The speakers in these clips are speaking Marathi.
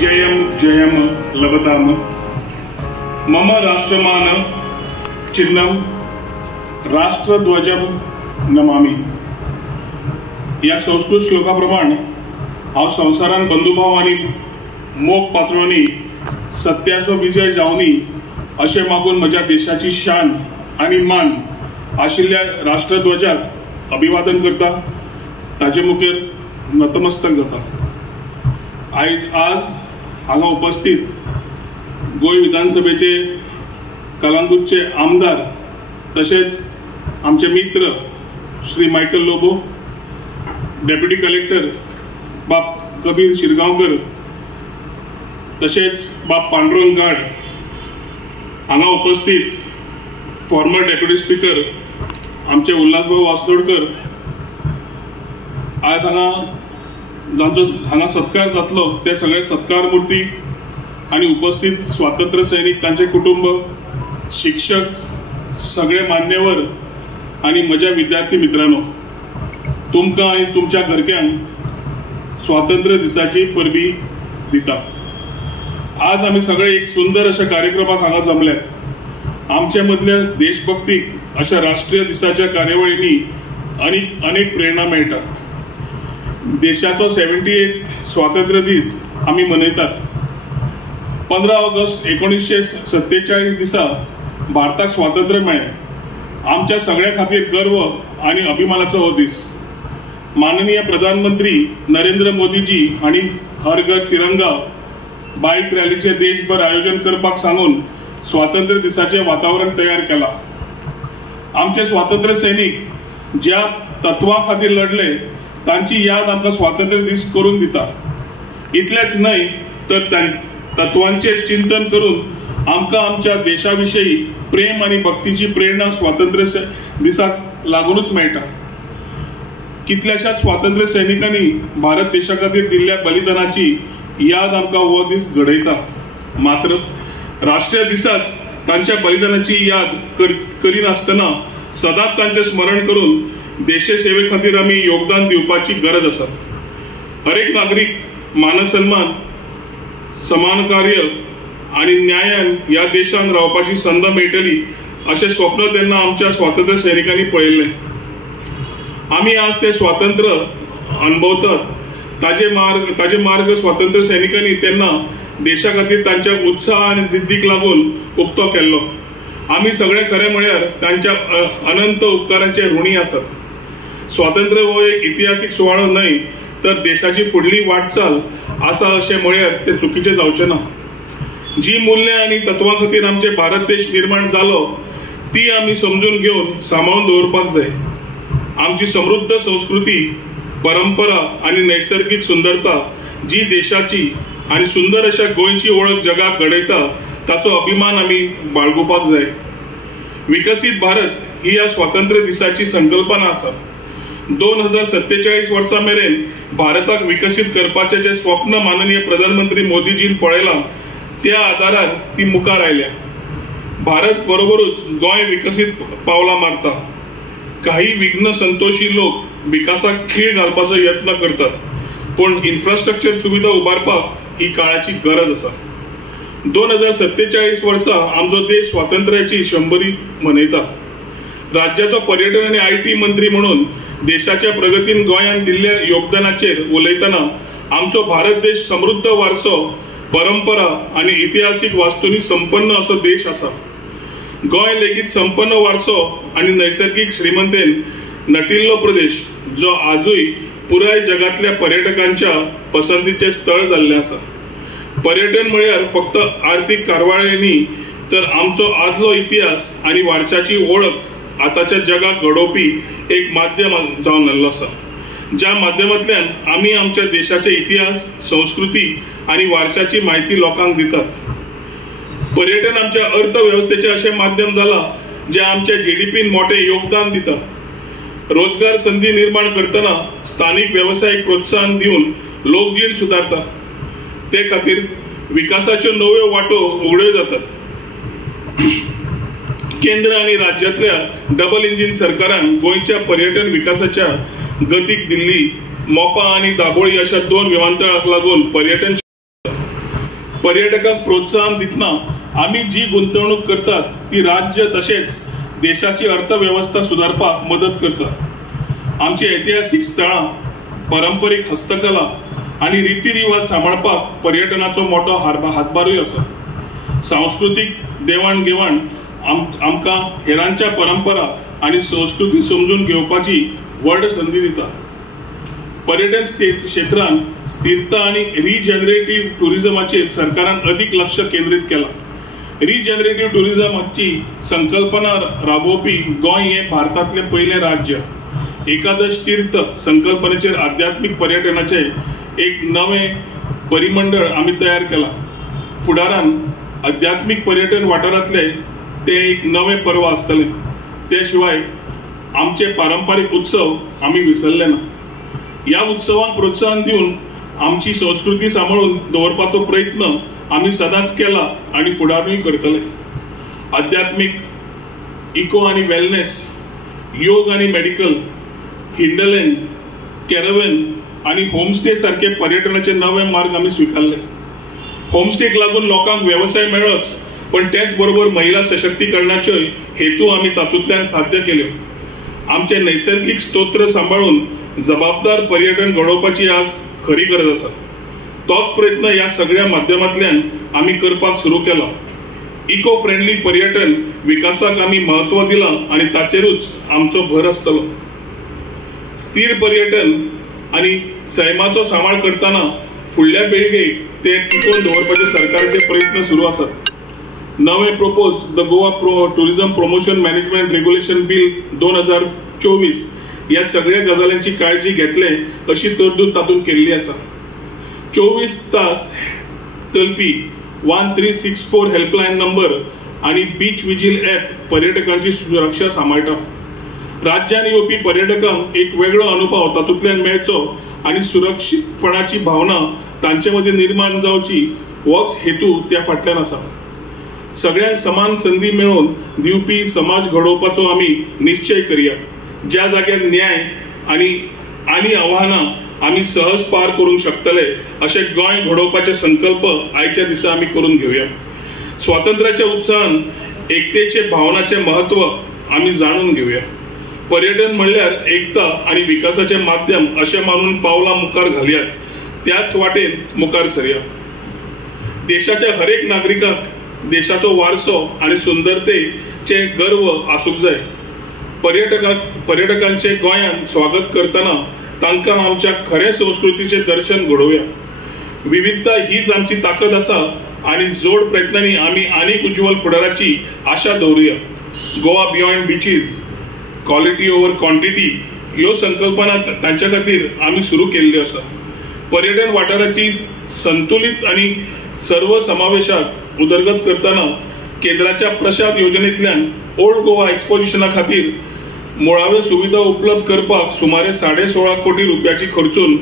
विजयम जयम लभताम मम राष्ट्रमान चिन्हम राष्ट्रध्वजम नमामि। या संस्कृत श्लोकाप्रमाणे हांव संवसारान बंधुभाव आनी मोग पातळोनी सत्याचो विजय जावनी अशें मागून म्हज्या देशाची शान आनी मान आशिल्ल्या राष्ट्रध्वजाक अभिवादन करता, ताचे मुखेर नतमस्तक जाता। आज हांगा उपस्थित गोंय विधानसभेचे कलंगूटचे आमदार तशेंच आमचे मित्र Shri Michael Lobo, deputy collector बाब कबीर शिरगांवकर, तशेंच बाब पांडुरंग गाड, हांगा उपस्थित फॉर्मर डेप्युटी स्पीकर आमचे उल्हासभाऊ वासदोडकर। आज हांगा सत्कार जातलो ते सगळे सत्कार मूर्ती आणि उपस्थित स्वातंत्र्य सैनिक, तांचे कुटुंब, शिक्षक, सगळे मान्यवर आणि म्हज्या विद्यार्थी मित्रांनो, तुमकां आणि तुमच्या घरक्यांक स्वातंत्र्य दिसाची परबी दिता। आज आम्ही सगळे एक सुंदर अशा कार्यक्रमाक हांगा जमल्यात। आमच्या मदल्या देशभक्तीक अशा राष्ट्रीय दिसाच्या कार्यावळींनी अनेक प्रेरणा मेळटा। देशाचो 78 स्वातंत्र्य दीस आम्ही मनयतात। 15 ऑगस्ट 1947 दिसा भारताक स्वातंत्र्य मेळ्ळें। आमच्या सगळ्या खातीर गर्व आणि अभिमानाचो हो दीस। माननीय प्रधानमंत्री नरेंद्र मोदीजी हांणी हर घर तिरंगा बाईक रॅलीचे देशभर आयोजन करपाक सांगून स्वातंत्र्य दिसाचे वातावरण तयार केला। आमचे स्वातंत्र्य सैनिक ज्या तत्वां खातीर लढले तांची याद आमकां स्वातंत्र्य दीस करून दिता। इतलेच न्हय तर तत्वांचे चिंतन करून आमकां आमच्या देशाविशयी प्रेम आणि भक्तीची प्रेरणा स्वातंत्र्य दिसाक लागूनच मेळटा। कितल्याशाच स्वातंत्र्य सैनिकांनी भारत देशा खातीर दिल्ल्या बलिदानाची याद आमकां हो दीस घडयता। मात्र राष्ट्रीय दिसाच तांच्या बलिदानाची याद करिनासतना सदांच तांचे स्मरण करून देशसेवे खातीर आमी योगदान दिवपाची गरज आसा। हर एक नागरीक मानसन्मान, समान कार्य आणि न्यायान या देशान रावपाची संद मेळटली अशें स्वप्न तेन्ना आमच्या स्वातंत्र्य सैनिकांनी पळयल्लें। आमी आज ते स्वातंत्र्य अनुभवतात। ताजे मार्ग स्वातंत्र्य सैनिकांनी तेन्ना देशा खातीर तांच्या उत्साह आणि जिद्दीक लागून उक्तो केल्लो। आमी सगळे खरे म्हळ्यार तांच्या अनंत उपकारांचे ऋणी आसात। स्वातंत्र्य हो एक इतिहासीक सुवाळो न्हय तर देशाची फुडली वाटचाल आसा अशें म्हळ्यार ते चुकीचे जावचे ना। जी मूल्य आणि तत्वां खातीर आमचे भारत देश निर्माण जालो ती आमी समजून घेवन सांबाळून दवरपाक जाय। आमची समृद्ध संस्कृती, परंपरा आणि नैसर्गिक सुंदरता जी देशाची आणि सुंदर अशा गोंयची ओळख जगाक घडयता ताचो अभिमान आमी बाळगुपाक जाय। विकसित भारत ही या स्वातंत्र्य दिसाची संकल्पना आसा। 2047 वर्सा मेरेन भारताक विकसित करपाचे जे स्वप्न माननीय प्रधानमंत्री मोदीजीन पळयलां त्या आदारार ती मुखार आयल्या। भारत बरोबरूच गोंय विकसित पावलां मारता। काही विघ्न संतोषी लोक विकासाक खीळ घालपाचो यत्न करतात, पण इन्फ्रास्ट्रक्चर सुविधा उबारपाक ही काळाची गरज आसा। 2047 वर्सा आमचो देश स्वातंत्र्याची 100री मनयता। राज्याचो पर्यटन आणि IT मंत्री म्हणून देशाच्या प्रगतीन गोंयान दिल्ल्या योगदानाचेर उलयतना आमचो भारत देश समृद्ध वारसो, परंपरा आणि ऐतिहासिक वास्तूंनी संपन्न असो देश आसा। गोंय लेगीत संपन्न वारसो आणि नैसर्गिक श्रीमंतेन नटिल्लो प्रदेश जो आजूय पुराय जगातल्या पर्यटकांच्या पसंतीचे स्थळ जाल्ले आसा। पर्यटन म्हळ्यार फक्त आर्थीक कारवाळे न्ही तर आमचो आदलो इतिहास आणि वारशाची ओळख आताच्या जगाक घडोवपी एक माध्यम जावन आयल्लो आसा, ज्या माध्यमांतल्यान आमी आमच्या देशाचे इतिहास, संस्कृती आणि वारशाची माहिती लोकांक दितात। पर्यटन आमच्या अर्थव्यवस्थेचे अशें माध्यम जाला जे आमच्या GDPन मोठे योगदान दिता। रोजगार संधी निर्माण करतना स्थानिक व्यवसायाक प्रोत्साहन दिवन लोकजीण सुदारता। ते खातीर विकासाच्यो नव्यो वाटो उगड्यो जातात। केंद्र आणि राज्यातल्या डबल इंजिन सरकारान गोंयच्या पर्यटन विकासाच्या गतीक दिल्ली। मोपा आणि दाबोळी अशा 2 विमानतळाक लागून पर्यटन पर्यटकांक प्रोत्साहन दितना आम्ही जी गुंतवणूक करतात ती राज्य तसेच देशाची अर्थव्यवस्था सुधारपाक मदत करता। आमची ऐतिहासिक स्थळां, पारंपरिक हस्तकला आणि रीतिरिवाज सांबाळपाक पर्यटनाचो मोठो हातभारूय आसा। सांस्कृतिक देवाण-घेवाण आमकां हेरांच्या परंपरा आणि संस्कृती समजून घेवपाची व्हड संधी दिता। पर्यटन क्षेत्रांत स्थिरता आणि रिजनरेटिव्ह टुरिझमाचेर सरकारान अधिक लक्ष केंद्रित केला। रिजनरेटिव्ह टुरिझमाची संकल्पना राबोवपी गोंय हे भारतातले पहिले राज्य। एकादश तीर्थ संकल्पनेचेर आध्यात्मिक पर्यटनाचे एक नवे परिमंडळ आम्ही तयार केला। फुडारान आध्यात्मिक पर्यटन वाठारांतले ते एक नवे पर्व आसतले। ते शिवाय आमचे पारंपरिक उत्सव आम्ही विसरले ना। या उत्सवांक प्रोत्साहन दिवन आमची संस्कृती सांभाळून दवरपाचो प्रयत्न आम्ही सदांच केला आणि फुडारूय करतले। आध्यात्मिक, इको आणि वेलनेस, योग आणि मेडिकल, हिंडलँड, कॅरव्हॅन आणि होमस्टे सारखे पर्यटनाचे नवे मार्ग आम्ही स्वीकारले। होमस्टेक लागून लोकांक व्यवसाय मेळ्ळोच, पण त्याच बरोबर महिला सशक्तीकरणाचे हेतू आम्ही तातूंतल्यान साध्य केले। आमचे नैसर्गिक स्तोत्र सांभाळून जबाबदार पर्यटन घडोवपाची आज खरी गरज आसा। तोच प्रयत्न या सगळ्या माध्यमांतल्यान आम्ही करपाक सुरू केला। इको फ्रेंडली पर्यटन विकासाक आम्ही महत्व दिला आणि ताचेरूच आमचो भर आसतलो। स्थिर पर्यटन आणि सैमाचो सांबाळ करताना फुडल्या पिळगेक ते टिकोवन दवरपाचे सरकारचे प्रयत्न सुरू आसात। नवे propose the Goa tourism promotion management regulation bill 2024 या सगळ्या गजालींची काळजी घेतले अशी तरतूद तातूंत केल्ली आसा। 24 तास चलपी 1364 हेल्पलायन नंबर आणि बीच विजील ॲप पर्यटकांची सुरक्षा सांबाळटा। राज्यान येवपी पर्यटकांक एक वेगळो अनुभव तातूंतल्यान मेळचो आणि सुरक्षीतपणाची भावना तांचे मदीं निर्माण जावची होच हेतू त्या फाटल्यान आसा। सगळ्यांक समान संधी मेळोवन दिवपी समाज घडोवपाचो आम्ही निश्चय करूया। ज्या जाग्यार न्याय आणि आव्हानां आम्ही सहज पार करूंक शकतले अशें गोंय घडोवपाचे संकल्प आयच्या दिसा आम्ही करून घेवया। स्वातंत्र्याच्या उत्सवान एकतेचे भावनाचे महत्व आम्ही जाणून घेवया। पर्यटन म्हणल्यार एकता आणि विकासाचे माध्यम असे मानून पावलां मुखार घालयात, त्याच वाटेन मुखार सरया। देशाच्या हरेक नागरिकाक देशाचो वारसो आणि सुंदरतेचे गर्व आसूंक जाय। पर्यटकांचे गोंयांत स्वागत करतना तांकां आमच्या खऱ्या संस्कृतीचे दर्शन घडोवया। विविधता हीच आमची ताकद आसा आणि जोड प्रयत्नांनी आम्ही अनेक उज्ज्वल फुडाराची आशा दवरुया। Goa beyond beaches, quality over quantity ह्यो संकल्पना तांच्या खातीर आम्ही सुरू केल्ल्यो आसा। पर्यटन वाठाराची संतुलित आणि सर्वसमावेशक उदरगत करताना केंद्राच्या प्रसाद योजनेतल्यान ओल्ड गोवा एक्सपोजिशना खातीर मुळाव्यो सुविधा उपलब्ध करपाक सुमारे 16.5 कोटी रुपयाची खर्चून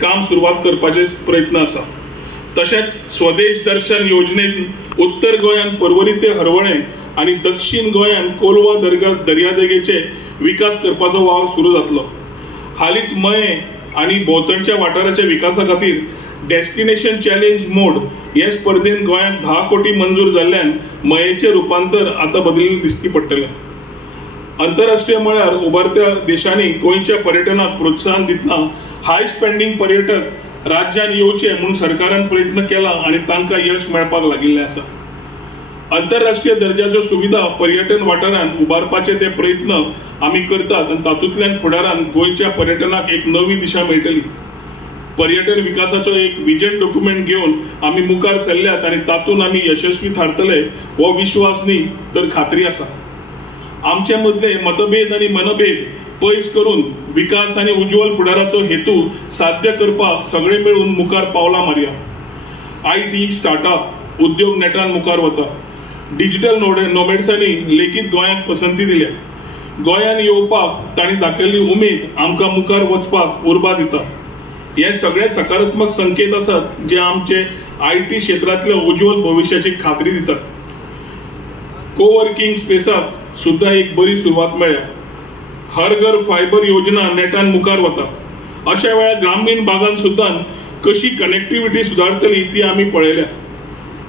काम सुरवात करपाचे प्रयत्न आसा। तशेंच स्वदेश दर्शन योजनेत उत्तर गोंयांत पर्वरी ते हरवणे आणि दक्षिण गोंयांत कोलवा दर्यादेगेचे विकास करपाचो वावर सुरू जातलो। हालींच मये आणि भोंवतणच्या वाठाराच्या विकासा खातीर डेस्टिनेशन चॅलेंज मोड हे स्पर्धेन गोंयांत 10 कोटी मंजूर जाल्ल्यान मयेचे रूपांतर आता बदलिल्लें दिसती पडटलें। आंतरराष्ट्रीय मळार उबारत्या देशांनी गोंयच्या पर्यटनाक प्रोत्साहन दितना हाय स्पेंडिंग पर्यटक राज्यान येवचे म्हणून सरकारान प्रयत्न केला आणि तांकां यश मेळपाक लागिल्लें आसा। आंतरराष्ट्रीय दर्जाच्यो सुविधा पर्यटन वाठारांत उबारपाचे ते प्रयत्न आमी करतात आणि तातूंतल्यान फुडारान गोंयच्या पर्यटनाक एक नवी दिशा मेळटली। पर्यटन विकासाचो एक विजन डॉक्युमेंट घेऊन आम्ही मुखार सरल्यात आणि तातून आम्ही यशस्वी थारतले हो विश्वास न्ही तर खात्री आसा। आमचे मदले मतभेद आणि मनभेद पयस करून विकास आणि उज्ज्वल फुडाराचो हेतू साध्य करपाक सगळे मिळून मुखार पावलां मारया। IT स्टार्टअप उद्योग नेटान मुखार वता। डिजिटल नोमॅड्सांनी लेगीत गोंयांक पसंती दिल्या। गोंयान येवपाक तांणी दाखयल्ली उमेद आमकां मुखार वचपाक उर्बा दिता। हे सगळे सकारात्मक संकेत आसात जे आमचे IT क्षेत्रातल्या उज्ज्वल भविष्याची खात्री दितात। कोवर्किंग स्पेसाक सुद्धा एक बरी सुरुवात मेळ्ळ्या। हर घर फायबर योजना नेटान मुखार वता। अशा वेळार ग्रामीण भागांत सुद्धा कशी कनेक्टिव्हिटी सुधारतली ती आम्ही पळयल्या।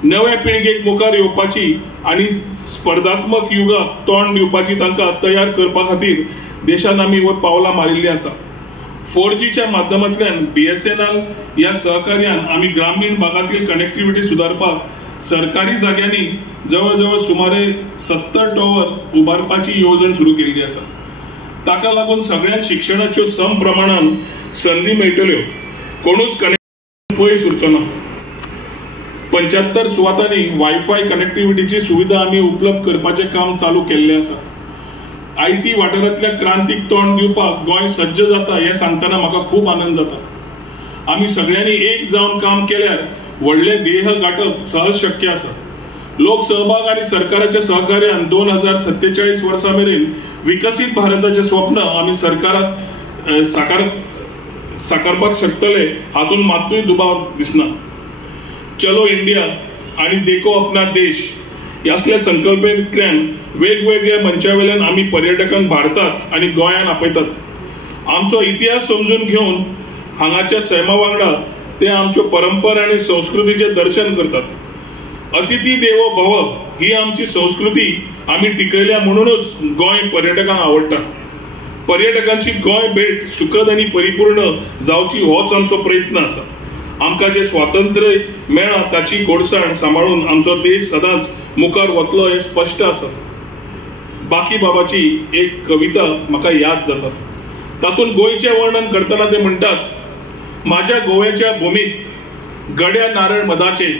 नव्या पिळगेक मुखार येवपाची आनी स्पर्धात्मक युगाक तोंड दिवपाची तांकां तयार करपा खातीर देशान आमी पावलां मारिल्लीं आसा। 4Gच्या माध्यमांतल्यान BSNL ह्या सहकार्यान आमी ग्रामीण भागातील कनेक्टिव्हिटी सुधारपाक सरकारी जाग्यांनी जवळ सुमारे 70 टॉवर उबारपाची येवजण सुरू केल्ली आसा। ताका लागून सगळ्यांक शिक्षणाच्यो सम प्रमाणान संधी मेळटल्यो, कोणूच कनेक्ट पयस उरचो ना। 75 सुवातांनी वायफाय कनेक्टिव्हिटीची सुविधा आमी उपलब्ध करपाचें काम चालू केल्लें आसा। IT वाठारांतल्या क्रांतीक तोंड दिवपाक गोंय सज्ज जाता हें सांगतना म्हाका खूब आनंद जाता। आमी सगळ्यांनी एक जावन काम केल्यार व्हडले ध्येय गाठप सहज शक्य आसा। लोकसहभाग आनी सरकाराच्या सहकार्यान 2047 वर्सा मेरेन विकसीत भारताचें स्वप्न आमी सरकाराक साकारपाक शकतले हातून मात्तूय दुबाव दिसना। चलो इंडिया आणि देखो अपना देश ह्यासल्या संकल्पनेंतल्यान वेगवेगळ्या मंचावेल्यान आमी पर्यटकांक भारतात आणि गोंयान आपयतात। आमचो इतिहास समजून घेवन हांगाच्या सैमा वांगडा ते आमच्यो परंपरा आणि संस्कृतीचे दर्शन करतात। अतिथी देवो भव ही आमची संस्कृती आमी टिकयल्या म्हणूनच गोंय पर्यटकांक आवडटा। पर्यटकांची गोंय भेट सुखद आणि परिपूर्ण जावची होच आमचो प्रयत्न आसा। आमकां जे स्वातंत्र्य मेळ्ळां ताची गोडसाण सांबाळून आमचो देश सदांच मुखार वतलो हें स्पश्ट आसा। बाकी बाबाची एक कविता म्हाका याद जाता। तातूंत गोंयचें वर्णन करतना ते म्हणटात, माझ्या गोव्याच्या भूमीत गड्या नारळ मधाचे,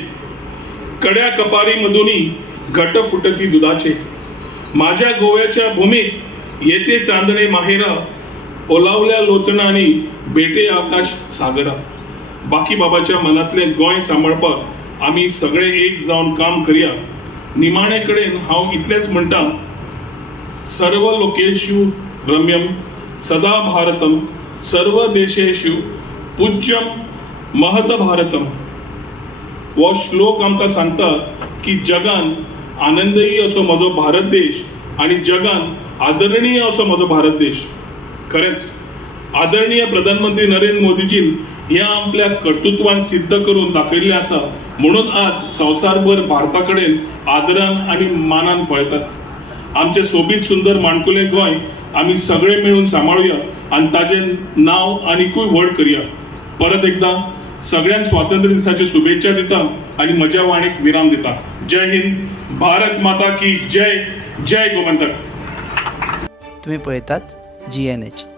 कड्या कपारी मधुनी घट फुटती दुधाचे। माझ्या गोव्याच्या भूमीत येते चांदणे माहेरा, ओलावल्या लोचनांनी भेटे आकाश सागरा। बाकी बाबाच्या मनातले गोंय सांबाळपाक आमी सगळे एक जावन काम करया। निमाणे कडेन हांव इतलेंच म्हणटा, सर्व लोकेषु रम्यम सदा भारतम, सर्व देशेषु पूज्यम महत भारतम। हो श्लोक आमकां सांगता की जगान आनंदयी असो म्हजो भारत देश आणि जगान आदरणीय असो म्हजो भारत देश। खरेंच आदरणीय प्रधानमंत्री नरेंद्र मोदीजीन ह्या आपल्या कर्तृत्वान सिद्ध करून दाखयल्लें आसा, म्हणून आज संवसारभर भारता कडेन आदरान आणि मानान पळयतात। आमचे सोबीत सुंदर माणकुले गोंय आमी सगळे मेळून सांबाळुया आणि ताजें नांव आनीकूय व्हड करया। परत एकदा सगळ्यांक स्वातंत्र्य दिसाची शुभेच्छा दिता आणि म्हज्या वाणीक विराम दिता। जय हिंद, भारत माता की जय, जय गोमंतक। तुम्ही पळयतात GNH।